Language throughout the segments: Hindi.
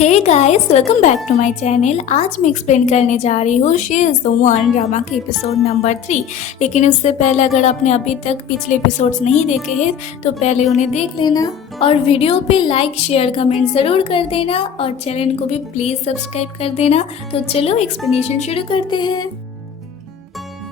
Hey guys, welcome back to my channel. आज मैं एक्सप्लेन करने जा रही हूँ she is the one drama के एपिसोड नंबर 3। लेकिन उससे पहले अगर आपने अभी तक पिछले एपिसोड्स नहीं देखे हैं तो पहले उन्हें देख लेना और वीडियो पे लाइक शेयर कमेंट ज़रूर कर देना और चैनल को भी प्लीज़ सब्सक्राइब कर देना। तो चलो एक्सप्लेनेशन शुरू करते हैं।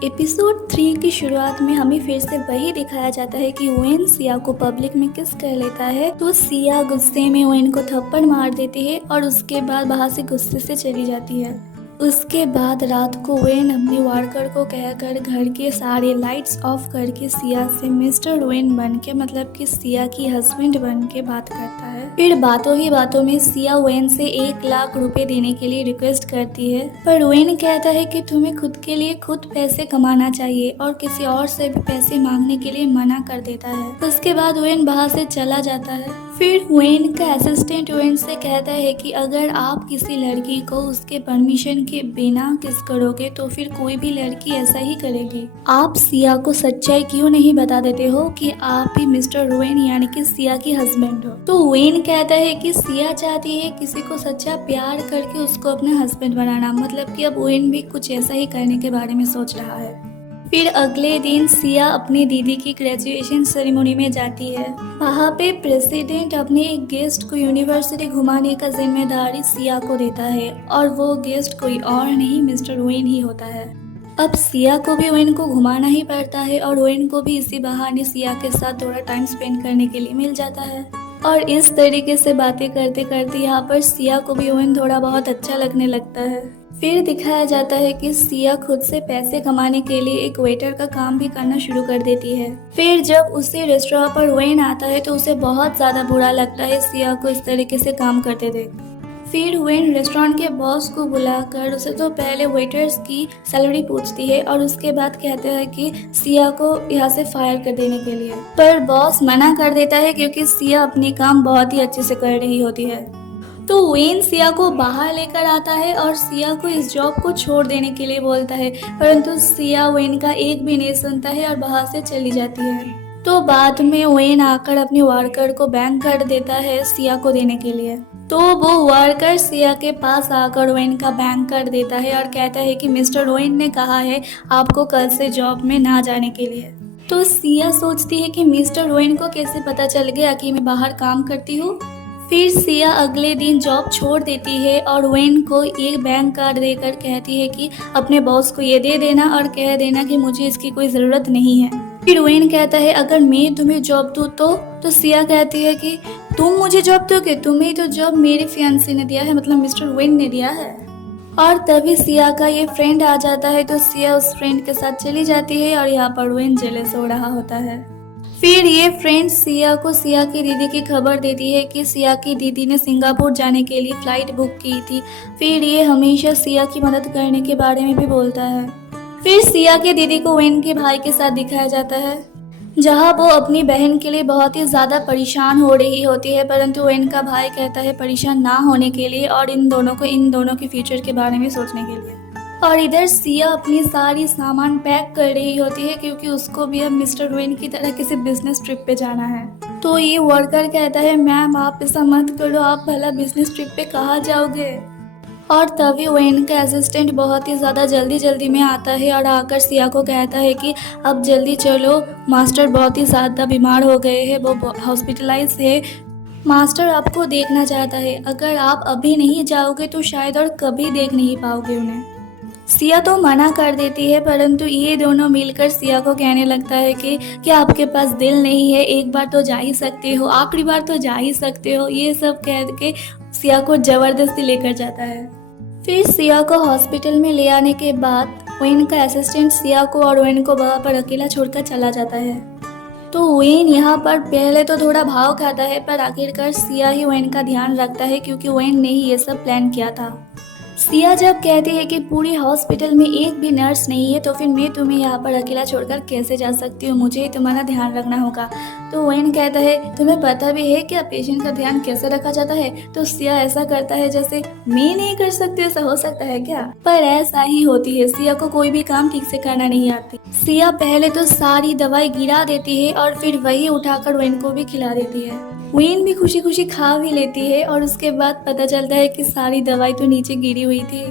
एपिसोड 3 की शुरुआत में हमें फिर से वही दिखाया जाता है कि वेन सिया को पब्लिक में किस कर लेता है तो सिया गुस्से में वेन को थप्पड़ मार देती है और उसके बाद वहाँ से गुस्से से चली जाती है। उसके बाद रात को वेन अपने वर्कर को कहकर घर के सारे लाइट्स ऑफ करके सिया से मिस्टर वेन बन के मतलब कि सिया की हस्बैंड बन के बात करता है। फिर बातों ही बातों में सिया वेन से 1 लाख रुपए देने के लिए रिक्वेस्ट करती है, पर वेन कहता है कि तुम्हें खुद के लिए खुद पैसे कमाना चाहिए और किसी और से भी पैसे मांगने के लिए मना कर देता है। उसके बाद वेन वहाँ से चला जाता है। फिर वेन का असिस्टेंट वेन से कहता है कि अगर आप किसी लड़की को उसके परमिशन के बिना किस करोगे तो फिर कोई भी लड़की ऐसा ही करेगी। आप सिया को सच्चाई क्यों नहीं बता देते हो कि आप ही मिस्टर वेन यानी कि सिया की हस्बैंड हो। तो वेन कहता है कि सिया चाहती है किसी को सच्चा प्यार करके उसको अपना हस्बैंड बनाना, मतलब कि अब वेन भी कुछ ऐसा ही करने के बारे में सोच रहा है। फिर अगले दिन सिया अपनी दीदी की ग्रेजुएशन सेरेमनी में जाती है। वहाँ पे प्रेसिडेंट अपने एक गेस्ट को यूनिवर्सिटी घुमाने का जिम्मेदारी सिया को देता है और वो गेस्ट कोई और नहीं मिस्टर वेन ही होता है। अब सिया को भी वेन को घुमाना ही पड़ता है और वेन को भी इसी बहाने सिया के साथ थोड़ा टाइम स्पेंड करने के लिए मिल जाता है और इस तरीके से बातें करते करते यहाँ पर सिया को भी वेन थोड़ा बहुत अच्छा लगने लगता है। फिर दिखाया जाता है कि सिया खुद से पैसे कमाने के लिए एक वेटर का काम भी करना शुरू कर देती है। फिर जब उसे रेस्टोरेंट पर वेन आता है तो उसे बहुत ज़्यादा बुरा लगता है सिया को इस तरीके से काम करते देख। फिर वेन रेस्टोरेंट के बॉस को बुलाकर उसे तो पहले वेटर्स की सैलरी पूछती है और उसके बाद कहते हैं कि सिया को यहाँ से फायर कर देने के लिए, पर बॉस मना कर देता है क्योंकि सिया अपनी काम बहुत ही अच्छे से कर रही होती है। तो वेन सिया को बाहर लेकर आता है और सिया को इस जॉब को छोड़ देने के लिए बोलता है, परंतु सिया वेन का एक भी नहीं सुनता है और बाहर से चली जाती है। तो बाद में वेन आकर अपने वर्कर को बैंक कर देता है सिया को देने के लिए। तो वो वर्कर सिया के पास आकर वेन का बैंक कर देता है और कहता है कि मिस्टर वेन ने कहा है आपको कल से जॉब में ना जाने के लिए। तो सिया सोचती है कि मिस्टर वेन को कैसे पता चल गया कि मैं बाहर काम करती हूँ। फिर सिया अगले दिन जॉब छोड़ देती है और वेन को एक बैंक कार्ड देकर कहती है कि अपने बॉस को ये दे देना और कह देना कि मुझे इसकी कोई ज़रूरत नहीं है। फिर वेन कहता है अगर मैं तुम्हें जॉब दूँ तो सिया कहती है कि तुम मुझे जॉब दोगे, तुम्हें तो जॉब मेरे फियांसे ने दिया है, मतलब मिस्टर वेन ने दिया है। और तभी सिया का ये फ्रेंड आ जाता है तो सिया उस फ्रेंड के साथ चली जाती है और यहाँ पर वेन जेलस हो रहा होता है। फिर ये फ्रेंड सिया को सिया की दीदी की खबर देती है कि सिया की दीदी ने सिंगापुर जाने के लिए फ़्लाइट बुक की थी। फिर ये हमेशा सिया की मदद करने के बारे में भी बोलता है। फिर सिया की दीदी को वेन के भाई के साथ दिखाया जाता है जहां वो अपनी बहन के लिए बहुत ही ज़्यादा परेशान हो रही होती है, परंतु वेन का भाई कहता है परेशान ना होने के लिए और इन दोनों के फ्यूचर के बारे में सोचने के लिए। और इधर सिया अपनी सारी सामान पैक कर रही होती है क्योंकि उसको भी अब मिस्टर वेन की तरह किसी बिजनेस ट्रिप पे जाना है। तो ये वर्कर कहता है मैम आप ऐसा मत करो, आप भला बिजनेस ट्रिप पे कहाँ जाओगे। और तभी वेन का असिस्टेंट बहुत ही ज़्यादा जल्दी में आता है और आकर सिया को कहता है कि अब जल्दी चलो, मास्टर बहुत ही ज़्यादा बीमार हो गए हैं, वो हॉस्पिटलाइज है, मास्टर आपको देखना चाहता है, अगर आप अभी नहीं जाओगे तो शायद और कभी देख नहीं पाओगे उन्हें। सिया तो मना कर देती है परंतु ये दोनों मिलकर सिया को कहने लगता है कि क्या आपके पास दिल नहीं है, एक बार तो जा ही सकते हो, आखिरी बार तो जा ही सकते हो, ये सब कह के सिया को ज़बरदस्ती लेकर जाता है। फिर सिया को हॉस्पिटल में ले आने के बाद वेन का असिस्टेंट सिया को और वेन को वहाँ पर अकेला छोड़कर चला जाता है। तो वेन यहाँ पर पहले तो थोड़ा भाव खाता है पर आखिरकार सिया ही वेन का ध्यान रखता है क्योंकि वेन ने ही ये सब प्लान किया था। सिया जब कहती है कि पूरी हॉस्पिटल में एक भी नर्स नहीं है तो फिर मैं तुम्हें यहाँ पर अकेला छोड़कर कैसे जा सकती हूँ, मुझे ही तुम्हारा ध्यान रखना होगा। तो वेन कहता है तुम्हें पता भी है क्या पेशेंट का ध्यान कैसे रखा जाता है। तो सिया ऐसा करता है जैसे मैं नहीं कर सकती, ऐसा हो सकता है क्या, पर ऐसा ही होती है। सिया को कोई भी काम ठीक से करना नहीं आती। सिया पहले तो सारी दवाई गिरा देती है और फिर वही उठाकर वेन को भी खिला देती है। वेन भी खुशी खुशी खा भी लेती है और उसके बाद पता चलता है कि सारी दवाई तो नीचे गिरी हुई थी।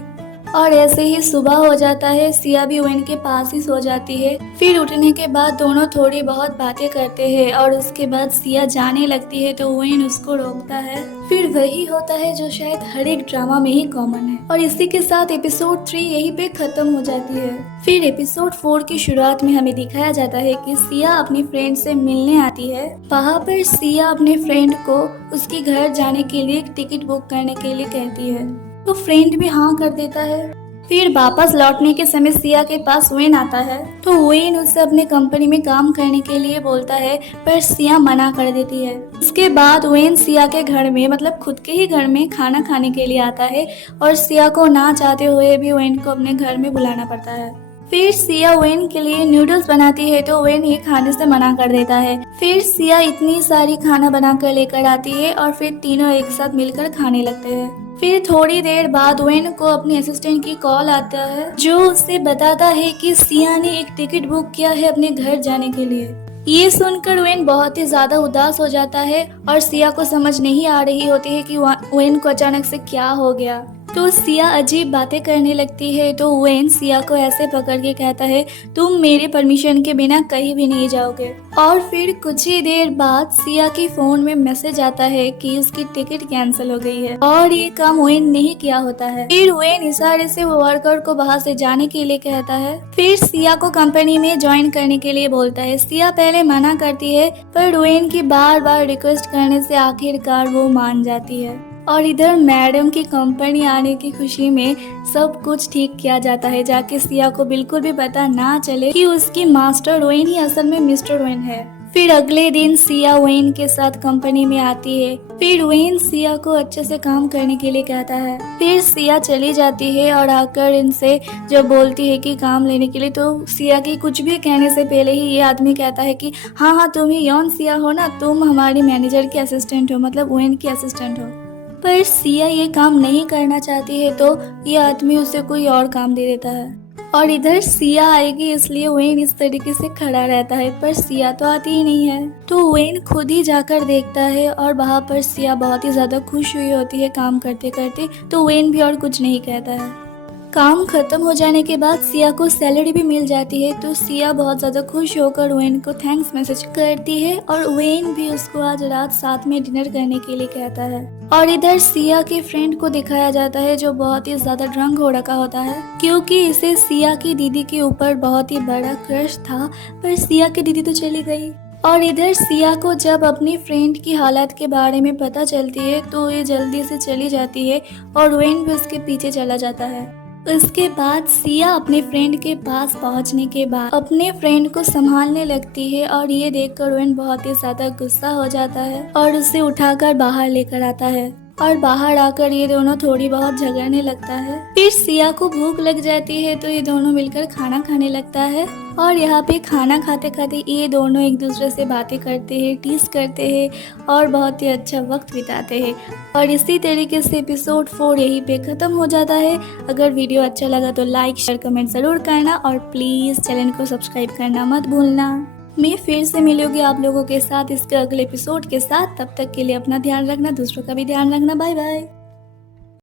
और ऐसे ही सुबह हो जाता है, सिया भी वेन के पास ही सो जाती है। फिर उठने के बाद दोनों थोड़ी बहुत बातें करते हैं और उसके बाद सिया जाने लगती है तो वेन उसको रोकता है। फिर वही होता है जो शायद हर एक ड्रामा में ही कॉमन है। और इसी के साथ एपिसोड 3 यहीं पे खत्म हो जाती है। फिर एपिसोड 4 की शुरुआत में हमें दिखाया जाता है कि सिया अपनी फ्रेंड से मिलने आती है। वहाँ पर सिया अपने फ्रेंड को उसके घर जाने के लिए टिकट बुक करने के लिए कहती है तो फ्रेंड भी हाँ कर देता है। फिर वापस लौटने के समय सिया के पास वेन आता है तो वेन उससे अपने कंपनी में काम करने के लिए बोलता है, पर सिया मना कर देती है। उसके बाद वेन सिया के घर में, मतलब खुद के ही घर में खाना खाने के लिए आता है और सिया को ना चाहते हुए भी वेन को अपने घर में बुलाना पड़ता है। फिर सिया वेन के लिए नूडल्स बनाती है तो वेन ये खाने से मना कर देता है। फिर सिया इतनी सारी खाना बनाकर लेकर आती है और फिर तीनों एक साथ मिलकर खाने लगते हैं। फिर थोड़ी देर बाद वेन को अपनी असिस्टेंट की कॉल आता है जो उसे बताता है कि सिया ने एक टिकट बुक किया है अपने घर जाने के लिए। ये सुनकर वेन बहुत ही ज्यादा उदास हो जाता है और सिया को समझ नहीं आ रही होती है कि वेन को अचानक से क्या हो गया। तो सिया अजीब बातें करने लगती है तो वेन सिया को ऐसे पकड़ के कहता है, तुम मेरे परमिशन के बिना कहीं भी नहीं जाओगे। और फिर कुछ ही देर बाद सिया की फोन में मैसेज आता है कि उसकी टिकट कैंसिल हो गई है और ये काम वेन ने ही किया होता है। फिर वेन इशारे से वो वर्कर को बाहर से जाने के लिए कहता है। फिर सिया को कंपनी में ज्वाइन करने के लिए बोलता है। सिया पहले मना करती है पर वेन की बार बार रिक्वेस्ट करने से आखिरकार वो मान जाती है। और इधर मैडम की कंपनी आने की खुशी में सब कुछ ठीक किया जाता है, जाके सिया को बिल्कुल भी पता ना चले कि उसकी मास्टर वेन ही असल में मिस्टर वेन है। फिर अगले दिन सिया वेन के साथ कंपनी में आती है। फिर वेन सिया को अच्छे से काम करने के लिए कहता है। फिर सिया चली जाती है और आकर इनसे जब बोलती है कि काम लेने के लिए, तो सिया की कुछ भी कहने से पहले ही ये आदमी कहता है कि हाँ तुम ही यौन सिया हो ना, तुम हमारी मैनेजर की असिस्टेंट हो, मतलब वेन की असिस्टेंट हो। पर सिया ये काम नहीं करना चाहती है तो ये आदमी उसे कोई और काम दे देता है। और इधर सिया आएगी इसलिए वेन इस तरीके से खड़ा रहता है, पर सिया तो आती ही नहीं है। तो वेन खुद ही जाकर देखता है और वहाँ पर सिया बहुत ही ज्यादा खुश हुई होती है काम करते करते, तो वेन भी और कुछ नहीं कहता है। काम खत्म हो जाने के बाद सिया को सैलरी भी मिल जाती है तो सिया बहुत ज़्यादा खुश होकर वेन को थैंक्स मैसेज करती है और वेन भी उसको आज रात साथ में डिनर करने के लिए कहता है। और इधर सिया के फ्रेंड को दिखाया जाता है जो बहुत ही ज़्यादा ड्रंक हो रखा होता है क्योंकि इसे सिया की दीदी के ऊपर बहुत ही बड़ा क्रश था, पर सिया की दीदी तो चली गई। और इधर सिया को जब अपनी फ्रेंड की हालत के बारे में पता चलती है तो ये जल्दी से चली जाती है और वेन भी उसके पीछे चला जाता है। उसके बाद सिया अपने फ्रेंड के पास पहुंचने के बाद अपने फ्रेंड को संभालने लगती है और ये देखकर वेन बहुत ही ज्यादा गुस्सा हो जाता है और उसे उठाकर बाहर लेकर आता है। और बाहर आकर ये दोनों थोड़ी बहुत झगड़ने लगता है। फिर सिया को भूख लग जाती है तो ये दोनों मिलकर खाना खाने लगता है और यहाँ पे खाना खाते खाते ये दोनों एक दूसरे से बातें करते हैं, टीज करते हैं और बहुत ही अच्छा वक्त बिताते हैं। और इसी तरीके से एपिसोड 4 यहीं पे खत्म हो जाता है। अगर वीडियो अच्छा लगा तो लाइक शेयर कमेंट जरूर करना और प्लीज चैनल को सब्सक्राइब करना मत भूलना। मैं फिर से मिलूंगी आप लोगों के साथ इसके अगले एपिसोड के साथ। तब तक के लिए अपना ध्यान रखना, दूसरों का भी ध्यान रखना। Bye bye.